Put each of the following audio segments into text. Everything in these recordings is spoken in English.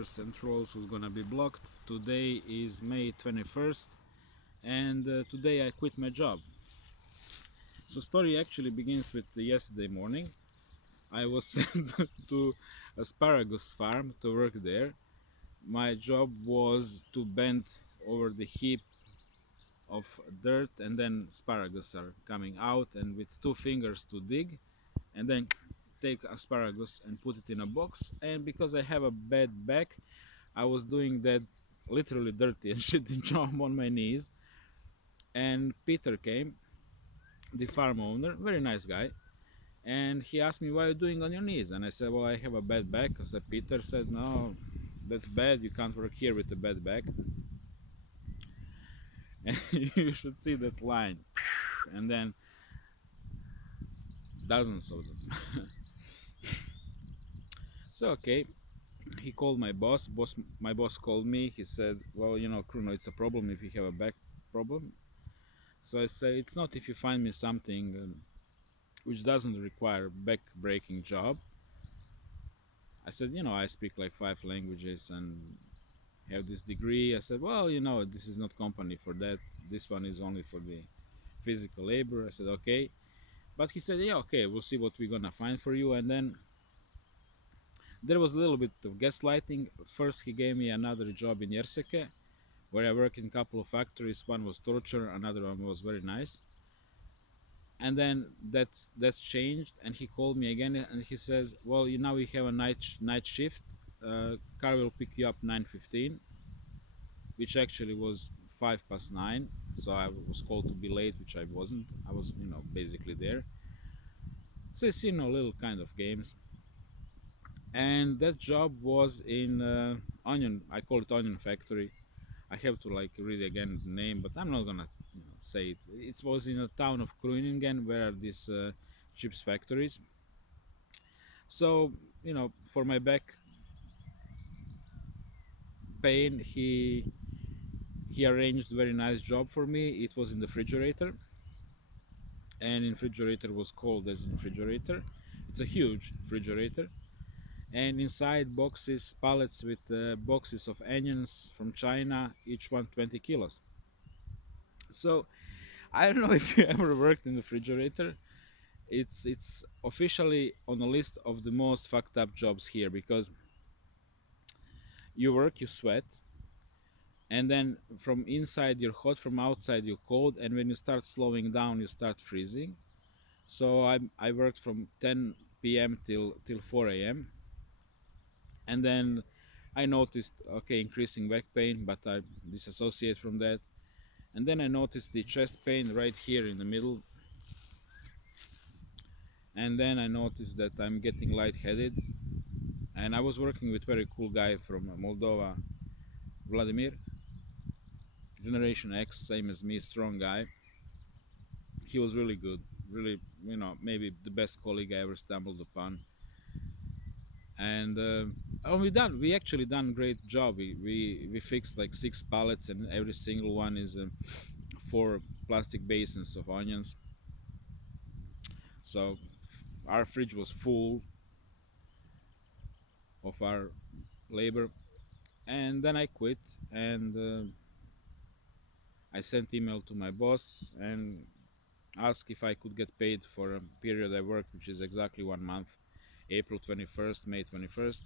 rivers and flows was gonna be blocked. Today is May 21st, and today I quit my job. So story actually begins with yesterday morning. I was sent to asparagus farm to work there. My job was to bend over the heap of dirt, and then asparagus are coming out, and with two fingers to dig, and then take asparagus and put it in a box. And because I have a bad back, I was doing that literally dirty and shitty job on my knees. And Peter came, the farm owner, very nice guy, and he asked me, "What are you doing on your knees?" And I said, "Well, I have a bad back." So Peter said, "No, that's bad. You can't work here with a bad back." And you should see that line, and then dozens of them. So okay, he called my boss. My boss called me. He said, "Well, Kruno, it's a problem if you have a back problem." So I say, "It's not if you find me something which doesn't require back breaking job." I said, "I speak like 5 languages and have this degree." I said, "Well, this is not company for that. This one is only for the physical labor." I said, "Okay." But he said, "Yeah, okay, we'll see what we're gonna find for you." And then there was a little bit of gaslighting. First, he gave me another job in Jerseke, where I worked in a couple of factories. One was torture, another one was very nice. And then that's changed, and he called me again, and he says, "Well, now we have a night shift. Car will pick you up 9:15," which actually was 9:05. So I was called to be late, which I wasn't. I was, basically there. So it's, little kind of games. And that job was in onion. I call it onion factory. I have to like read again the name, but I'm not gonna say it. It was in a town of Kruiningen where are these chips factories. So for my back pain, he arranged a very nice job for me. It was in the refrigerator, and in refrigerator was cold as in refrigerator. It's a huge refrigerator, and inside boxes, pallets with boxes of onions from China, each one 20 kilos. So I don't know if you ever worked in the refrigerator. It's officially on the list of the most fucked up jobs here, because you work, you sweat, and then from inside you're hot, from outside you're cold, and when you start slowing down you start freezing. So I worked from 10 p.m. till 4 a.m. And then I noticed, okay, increasing back pain, but I disassociate from that. And then I noticed the chest pain right here in the middle, and then I noticed that I'm getting lightheaded. And I was working with very cool guy from Moldova, Vladimir, Generation X, same as me, strong guy. He was really good, really, maybe the best colleague I ever stumbled upon. And we actually done great job. We fixed like 6 pallets, and every single one is 4 plastic basins of onions. So our fridge was full of our labor. And then I quit, and I sent email to my boss and asked if I could get paid for a period I worked, which is exactly 1 month, April 21st, May 21st.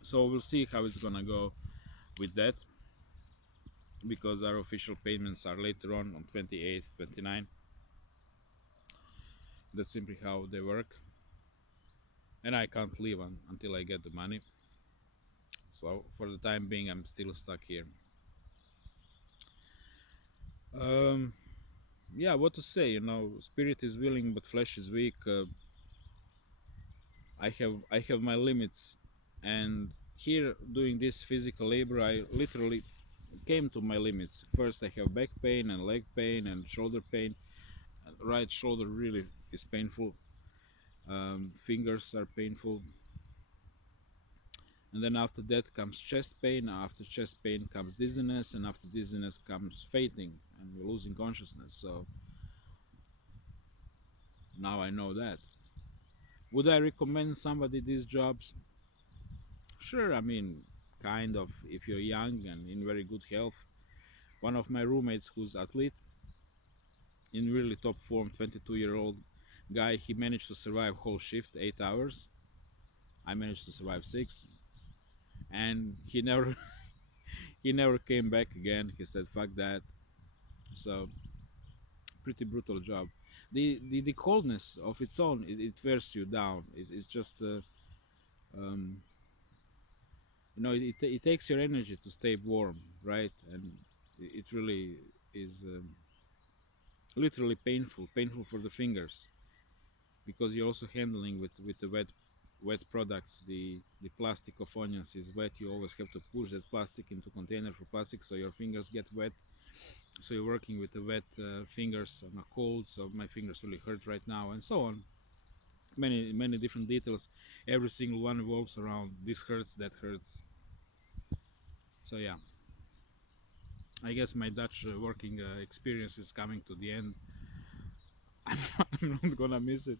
So we'll see how it's gonna go with that, because our official payments are later on 28th, 29th. That's simply how they work, and I can't leave until I get the money. So for the time being, I'm still stuck here. Um, yeah, what to say? Spirit is willing, but flesh is weak. I have my limits, and here doing this physical labor, I literally came to my limits. First, I have back pain and leg pain and shoulder pain. Right shoulder really is painful. Fingers are painful, and then after that comes chest pain. After chest pain comes dizziness, and after dizziness comes fainting and you're losing consciousness. So now I know that. Would I recommend somebody these jobs? Sure, I mean, kind of, if you're young and in very good health. One of my roommates, who's athlete, in really top form, 22-year-old guy, he managed to survive whole shift, 8 hours. I managed to survive six, and he never he never came back again. He said, "Fuck that." So pretty brutal job. The coldness of its own, it wears you down. It's just um, it takes your energy to stay warm, right? And it really is literally painful for the fingers, because you're also handling with the wet products. The plastic of onions is wet. You always have to push that plastic into container for plastic, so your fingers get wet. So you're working with the wet fingers on a cold, so my fingers really hurt right now, and so on. Many different details. Every single one revolves around this hurts, that hurts. So yeah, I guess my Dutch working experience is coming to the end. I'm not gonna miss it,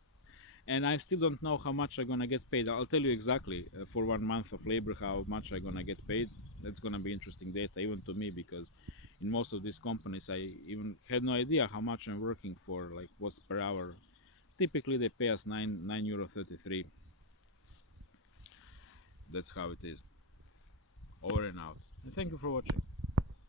and I still don't know how much I'm gonna get paid. I'll tell you exactly for 1 month of labor how much I'm gonna get paid. That's gonna be interesting data even to me, because in most of these companies I even had no idea how much I'm working for. Like, what's per hour? Typically they pay us €9 33. That's how it is. Over and out. And thank you for watching.